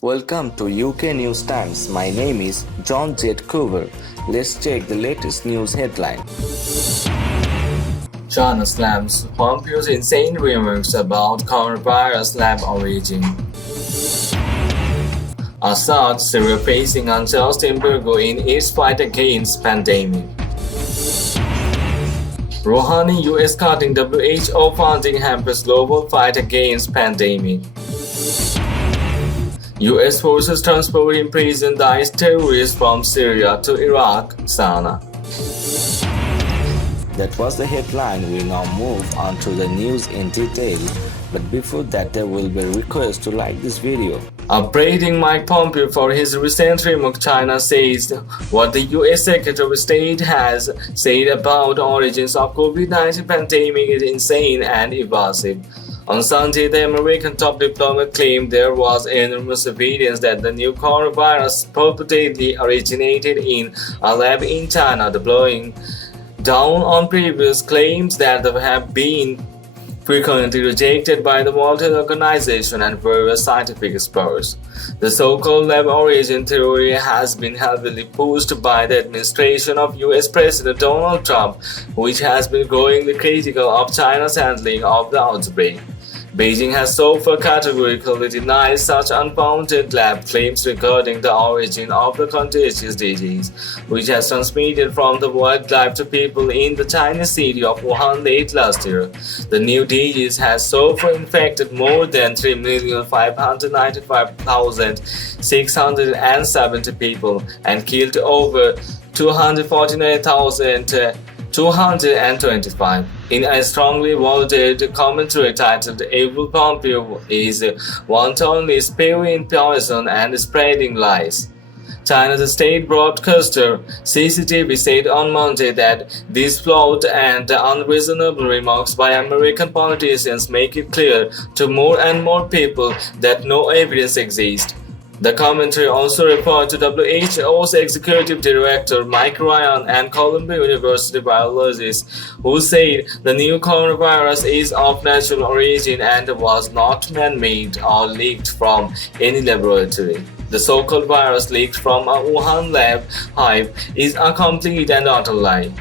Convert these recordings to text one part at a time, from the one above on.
Welcome to UK News Times. My name is John Z. Coover. Let's check the latest news headline. China slams Pompeo's insane remarks about coronavirus lab origin. Assad, Syria facing unjust embargo in its fight against pandemic. Rouhani, US cutting WHO funding hampers global fight against pandemic. US forces transport imprisoned Daesh terrorists from Syria to Iraq, Sana. That was the headline. We now move on to the news in detail. But before that, there will be a request to like this video. Upbraiding Mike Pompeo for his recent remark, China says what the US Secretary of State has said about the origins of COVID-19 pandemic is insane and evasive. On Sunday, the American top diplomat claimed there was enormous evidence that the new coronavirus purportedly originated in a lab in China, doubling down on previous claims that have been frequently rejected by the World Health Organization and various scientific experts. The so-called lab origin theory has been heavily pushed by the administration of US President Donald Trump, which has been growingly critical of China's handling of the outbreak. Beijing has so far categorically denied such unfounded lab claims regarding the origin of the contagious disease, which has transmitted from the wildlife to people in the Chinese city of Wuhan late last year. The new disease has so far infected more than 3,595,670 people and killed over 249,225. In a strongly worded commentary titled "Evil Pompeo is wantonly spewing poison and spreading lies," China's state broadcaster CCTV said on Monday that these flawed and unreasonable remarks by American politicians make it clear to more and more people that no evidence exists. The commentary also referred to WHO's executive director Mike Ryan and Columbia University biologists who said the new coronavirus is of natural origin and was not man-made or leaked from any laboratory. The so-called virus leaked from a Wuhan lab hive is a complete and utter lie.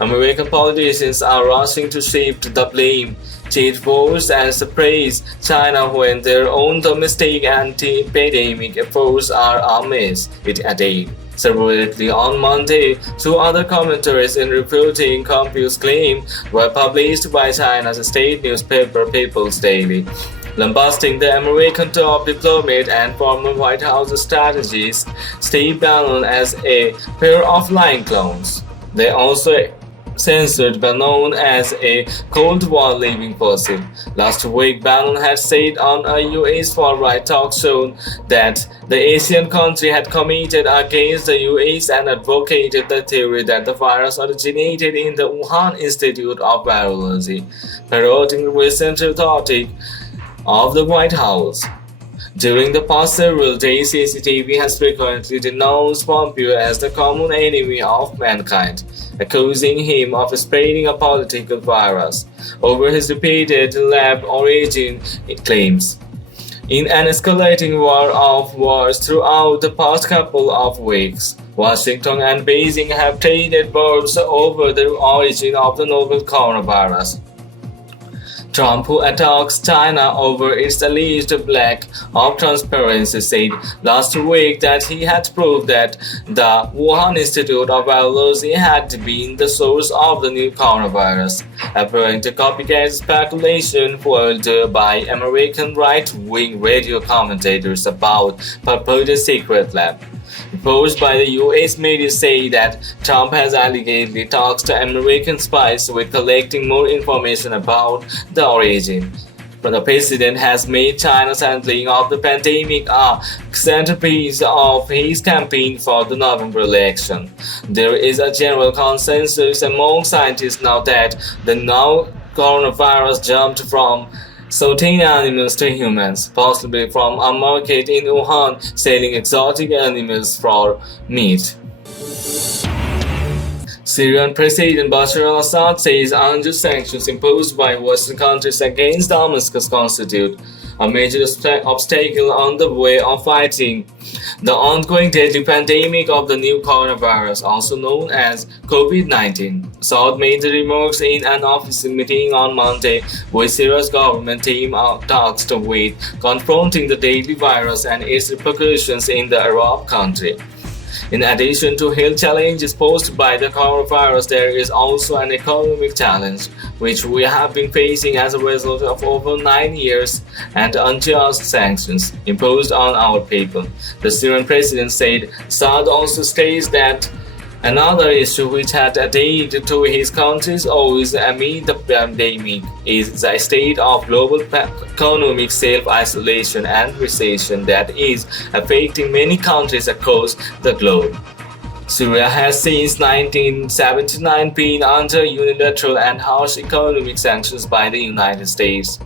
American politicians are rushing to shift the blame, cheat votes, and praise China when their own domestic anti-pandemic efforts are a mess, it added. Separately on Monday, two other commentaries in refuting Pompeo's claim were published by China's state newspaper People's Daily, lambasting the American top diplomat and former White House strategist Steve Bannon as a pair of lying clowns. They also censored Bannon as a Cold War living fossil. Last week, Bannon had said on a US far-right talk show that the Asian country had committed against the US and advocated the theory that the virus originated in the Wuhan Institute of Virology, parroting the recent rhetoric of the White House. During the past several days, CCTV has frequently denounced Pompeo as the common enemy of mankind, accusing him of spreading a political virus over his repeated lab origin claims. In an escalating war of words throughout the past couple of weeks, Washington and Beijing have traded words over the origin of the novel coronavirus. Trump, who attacks China over its alleged lack of transparency, said last week that he had proved that the Wuhan Institute of Virology had been the source of the new coronavirus, apparent copycat speculation fueled by American right-wing radio commentators about purported secret lab. Reports by the US media say that Trump has allegedly tasked American spies with collecting more information about the origin. But the president has made China's handling of the pandemic a centerpiece of his campaign for the November election. There is a general consensus among scientists now that the now coronavirus jumped from certain animals to humans, possibly from a market in Wuhan selling exotic animals for meat. Syrian President Bashar al-Assad says unjust sanctions imposed by Western countries against Damascus constitute a major obstacle on the way of fighting the ongoing deadly pandemic of the new coronavirus, also known as COVID-19. Assad made the remarks in an official meeting on Monday with Syria's government team tasked with confronting the deadly virus and its repercussions in the Arab country. In addition to health challenges posed by the coronavirus, there is also an economic challenge, which we have been facing as a result of over 9 years and unjust sanctions imposed on our people. The Syrian president said. Assad also states that another issue which had added to his country's woes amid the pandemic is the state of global economic self-isolation and recession that is affecting many countries across the globe. Syria has since 1979 been under unilateral and harsh economic sanctions by the United States.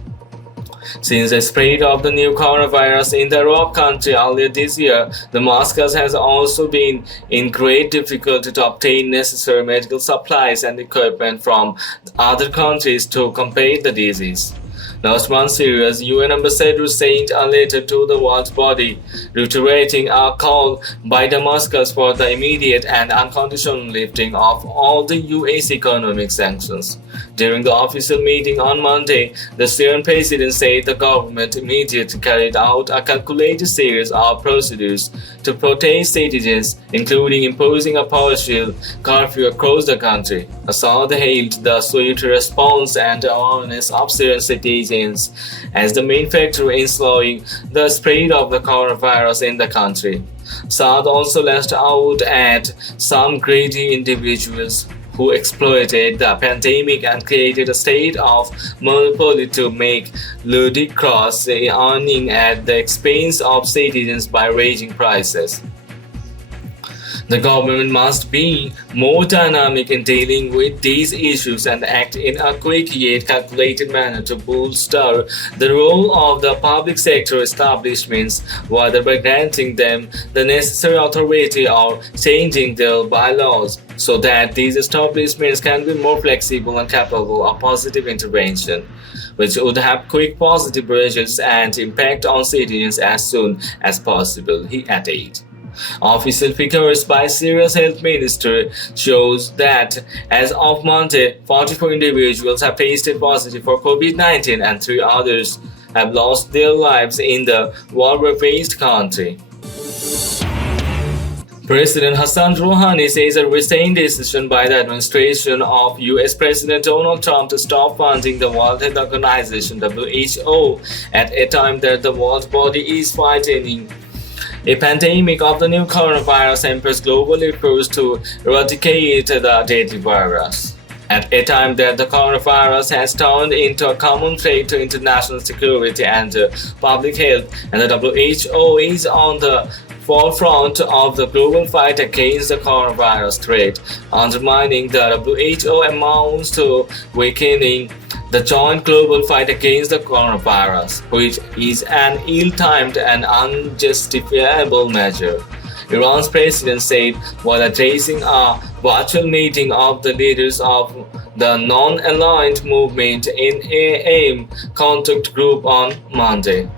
Since the spread of the new coronavirus in the Arab country earlier this year, Damascus has also been in great difficulty to obtain necessary medical supplies and equipment from other countries to combat the disease. Last month, Syria's UN ambassador sent a letter to the world body, reiterating a call by Damascus for the immediate and unconditional lifting of all the US economic sanctions. During the official meeting on Monday, the Syrian president said the government immediately carried out a calculated series of procedures to protect citizens, including imposing a partial curfew across the country. Assad hailed the swift response and awareness of Syrian citizens as the main factor in slowing the spread of the coronavirus in the country. Assad also lashed out at some greedy individuals who exploited the pandemic and created a state of monopoly to make ludicrous earning at the expense of citizens by raising prices. The government must be more dynamic in dealing with these issues and act in a quick yet calculated manner to bolster the role of the public sector establishments, whether by granting them the necessary authority or changing their bylaws, so that these establishments can be more flexible and capable of positive intervention, which would have quick positive results and impact on citizens as soon as possible, he added. Official figures by Syria's health ministry shows that as of Monday, 44 individuals have tested positive for COVID-19 and 3 others have lost their lives in the war-ravaged country. President Rouhani says a recent decision by the administration of US President Donald Trump to stop funding the World Health Organization (WHO) at a time that the world body is fighting a pandemic of the new coronavirus hampers global efforts to eradicate the deadly virus. At a time that the coronavirus has turned into a common threat to international security and public health, and the WHO is on the forefront of the global fight against the coronavirus threat, undermining the WHO amounts to weakening the joint global fight against the coronavirus, which is an ill-timed and unjustifiable measure, Iran's president said while addressing a virtual meeting of the leaders of the non-aligned movement in AIM contact group on Monday.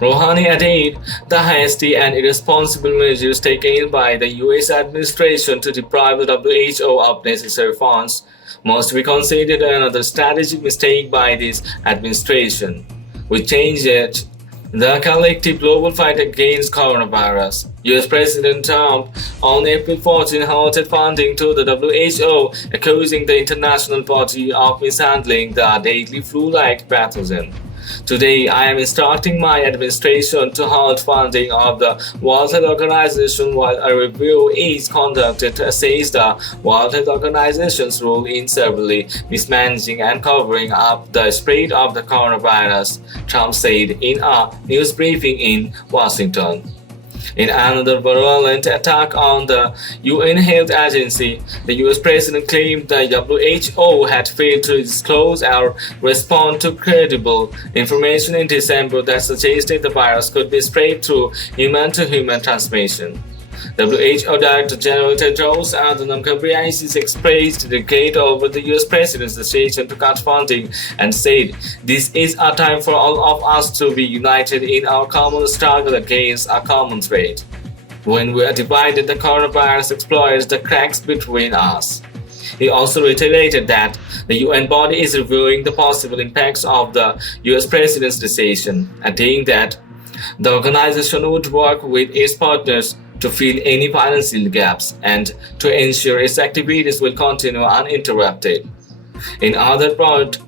Rouhani added, the hasty and irresponsible measures taken by the US administration to deprive the WHO of necessary funds must be considered another strategic mistake by this administration, which changed the collective global fight against coronavirus. US President Trump on April 14 halted funding to the WHO, accusing the international body of mishandling the deadly flu-like pathogen. Today, I am instructing my administration to halt funding of the World Health Organization while a review is conducted to assess the World Health Organization's role in severely mismanaging and covering up the spread of the coronavirus, Trump said in a news briefing in Washington. In another virulent attack on the UN Health Agency, the US President claimed the WHO had failed to disclose or respond to credible information in December that suggested the virus could be spread through human-to-human transmission. WHO Director General Tedros Adhanom Ghebreyesus expressed regret over the US President's decision to cut funding and said, "This is a time for all of us to be united in our common struggle against a common threat. When we are divided, the coronavirus exploits the cracks between us." He also reiterated that the UN body is reviewing the possible impacts of the US President's decision, adding that the organization would work with its partners to fill any financial gaps and to ensure its activities will continue uninterrupted. In other part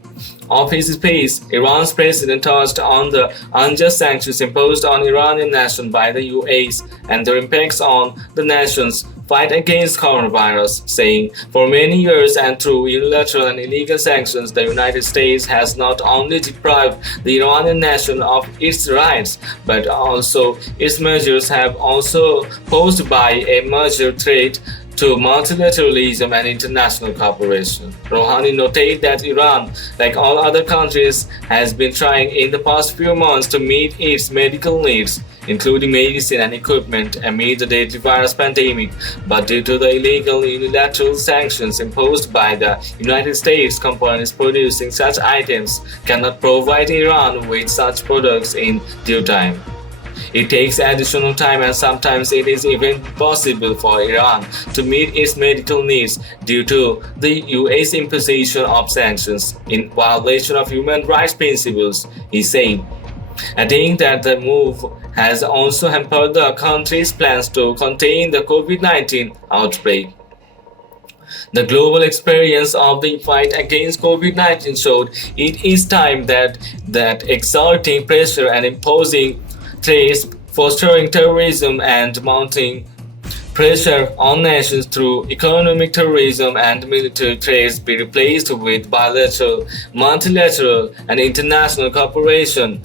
of his speech, Iran's president touched on the unjust sanctions imposed on Iranian nation by the US and their impacts on the nation's fight against coronavirus, saying, "For many years and through unilateral and illegal sanctions, the United States has not only deprived the Iranian nation of its rights, but also its measures have also posed by a major threat to multilateralism and international cooperation." Rouhani noted that Iran, like all other countries, has been trying in the past few months to meet its medical needs, including medicine and equipment, amid the deadly virus pandemic, but due to the illegal unilateral sanctions imposed by the United States, companies producing such items cannot provide Iran with such products in due time. It takes additional time and sometimes it is even impossible for Iran to meet its medical needs due to the US imposition of sanctions in violation of human rights principles, he said, adding that the move has also hampered the country's plans to contain the COVID-19 outbreak. The global experience of the fight against COVID-19 showed it is time that exerting pressure and imposing threats, fostering terrorism and mounting pressure on nations through economic terrorism and military threats be replaced with bilateral, multilateral, and international cooperation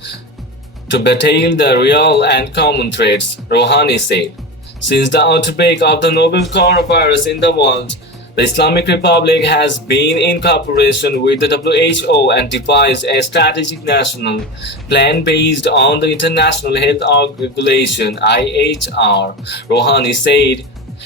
to battle the real and common threats, Rouhani said. Since the outbreak of the novel coronavirus in the world, the Islamic Republic has been in cooperation with the WHO and devised a strategic national plan based on the International Health Organization (IHR), Rouhani said,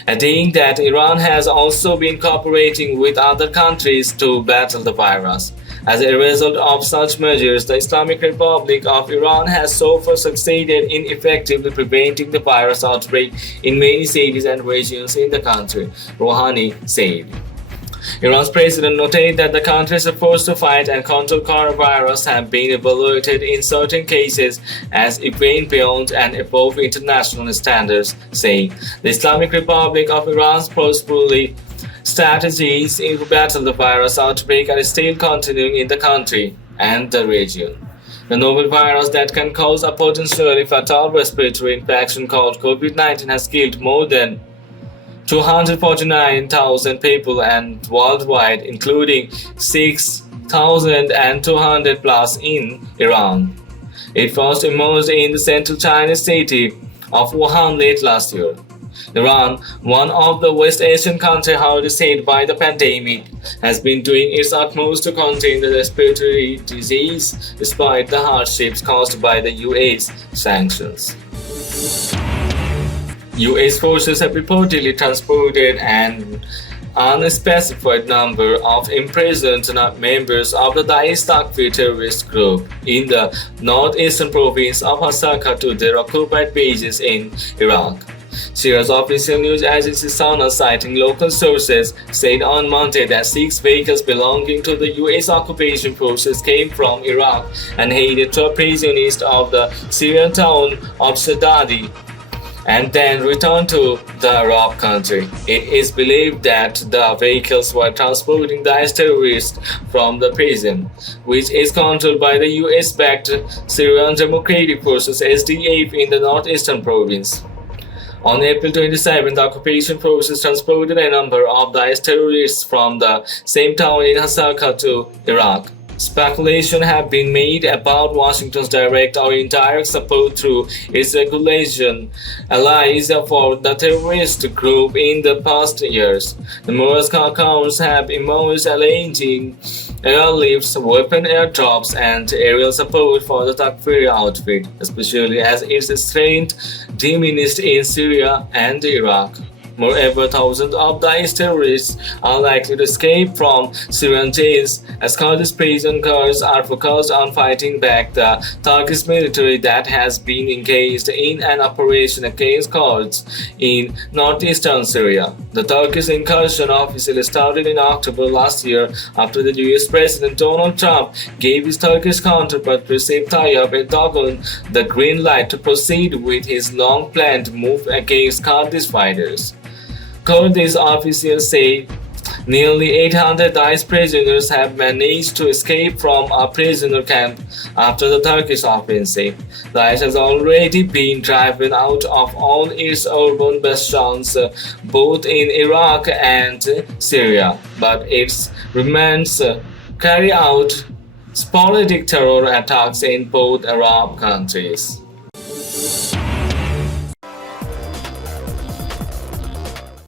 adding that Iran has also been cooperating with other countries to battle the virus. As a result of such measures, the Islamic Republic of Iran has so far succeeded in effectively preventing the virus outbreak in many cities and regions in the country, Rouhani said. Iran's president noted that the country's efforts to fight and control coronavirus have been evaluated in certain cases as even beyond and above international standards, saying the Islamic Republic of Iran's prosperity strategies to battle the virus outbreak are still continuing in the country and the region. The novel virus that can cause a potentially fatal respiratory infection called COVID-19 has killed more than 249,000 people and worldwide, including 6,200 plus in Iran. It first emerged in the central Chinese city of Wuhan late last year. Iran, one of the West Asian countries hardest hit by the pandemic, has been doing its utmost to contain the respiratory disease despite the hardships caused by the US sanctions. US forces have reportedly transported an unspecified number of imprisoned members of the Daesh terrorist group in the northeastern province of Assad to their occupied bases in Iraq. Syria's official news agency SANA, citing local sources, said on Monday that 6 vehicles belonging to the US occupation forces came from Iraq and headed to a prison east of the Syrian town of Sadadi and then returned to the Arab country. It is believed that the vehicles were transporting Daesh terrorists from the prison, which is controlled by the US-backed Syrian Democratic Forces (SDF) in the northeastern province. On April 27, the occupation forces transported a number of Daesh terrorists from the same town in Hasaka to Iraq. Speculation have been made about Washington's direct or indirect support through its regulation allies for the terrorist group in the past years. Numerous accounts have emerged alleging airlifts, weapon airdrops, and aerial support for the Takfiri outfit, especially as its strength diminished in Syria and Iraq. Moreover, thousands of Daesh terrorists are likely to escape from Syrian jails, as Kurdish prison guards are focused on fighting back the Turkish military that has been engaged in an operation against Kurds in northeastern Syria. The Turkish incursion officially started in October last year after the US President Donald Trump gave his Turkish counterpart Recep Tayyip Erdogan the green light to proceed with his long-planned move against Kurdish fighters. Kurdish officials say nearly 800 Daesh prisoners have managed to escape from a prisoner camp after the Turkish offensive. Daesh has already been driven out of all its urban bastions, both in Iraq and Syria, but it remains carry out sporadic terror attacks in both Arab countries.